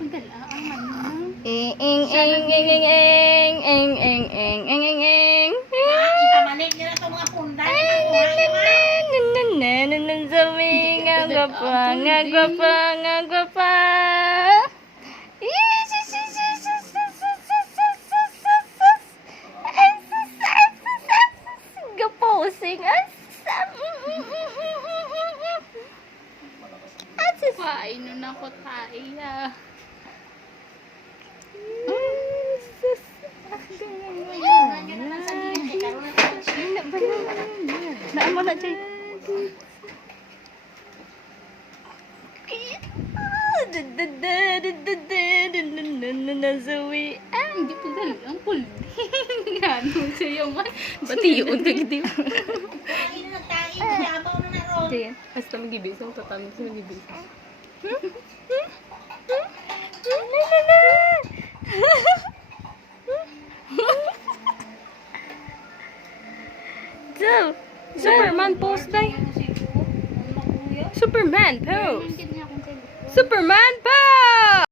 pagdala ang ano. Ing ing ing ing ing ing ing ing ing ing ing ing. Ipamalit nila itong mga punday. Zoe, nga gwapa, nga gwapa, nga gwapa. Gaposing asam. Painom na ko tayo. Naamo na dyan. Zoe. Hindi pagdala ang puldi. Ano sa'yo man. Pati yun kagdi. Kain na nagtain. Mayabaw na na ron. Basta magibisang tatanong sa magibisang. So, Superman pose day. Superman pose. Superman pose.